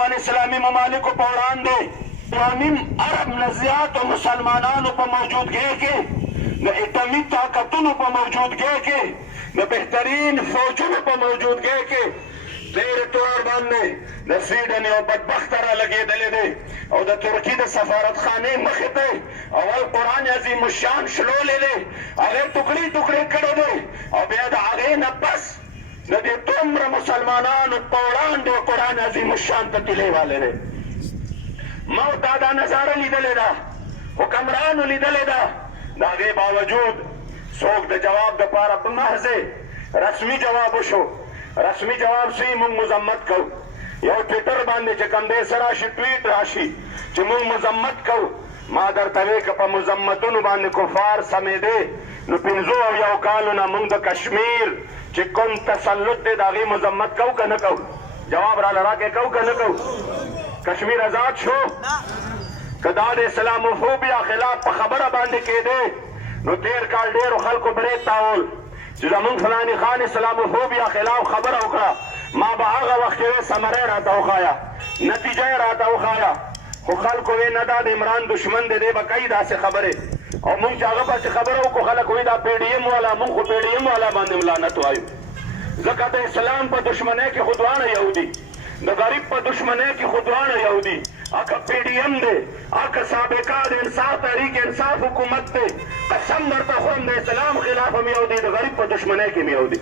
ون اسلامی ممالکو په وړاندې یو نیم ارب نه زیاتو مسلمانانو په موجودګۍ کې د اټمي طاقتونو په موجودګۍ کې د بهترین فوجونو په موجودګۍ کې زیر تورار باندې د سویډن یو بدبخته را لګېدلی دی او د ترکي د سفارتخانې مخې ته اول قرآن عظیم الشان شلولی دی هغې ټوکړې ټوکړې کړی دی او بیا د هغې نه پس د دې دومره مسلمانانو په وړاندې قرآن عظیم الشان ته تیلی والی دی ما ورته دا نظاره لیدلې ده حکمرانو لیدلې ده د هغې باوجود څوک د جواب دپاره په محض رسمي جواب وشو رسمي جواب سوی مونږ مذمت کوو یو ټویټر باندې چې کوم دی څه راشي ټویټ راشي چې مونږ مذمت کوو ما درته وې که په مذمتونو باندې کفار سمېدې نو 51 کالو نه مونږ د کشمیر چې کوم تسلط دی د هغې مذمت کوو که نه کوو جواب راله راکړې کوو که نه کوو کشمیر آزاد شو که دا د اسلاموفوبیا خلاف په خبره باندې کېدی نو تېر کال ډېرو خلکو برید تاول چې زمونږ فلاني خان اسلاموفوبیا خلاف خبره وکړه ما به هغه وخت کې وې ثمره یې راته وښایه نتیجه یې راته وښایه خو خلکو وې نه دا د عمران دشمن دی دی به کوي داسې خبرې او مونږ چې هغه پسې خبره وکړو خلک وایي دا پی ډي ایم والا مونږ خو پی ډي ایم والا باندې ملانت وایو ځکه د اسلام په دشمنۍ کې خو دواړه یو دي د غریب په دشمنۍ کې خو دواړه یو دي اکه پی ډي ایم دی اکه سابقه د انصاف تحریک انصاف حکومت دی قسم درته خورم د اسلام خلاف هم یو دی د غریب په دشمنۍ کې هم یو دی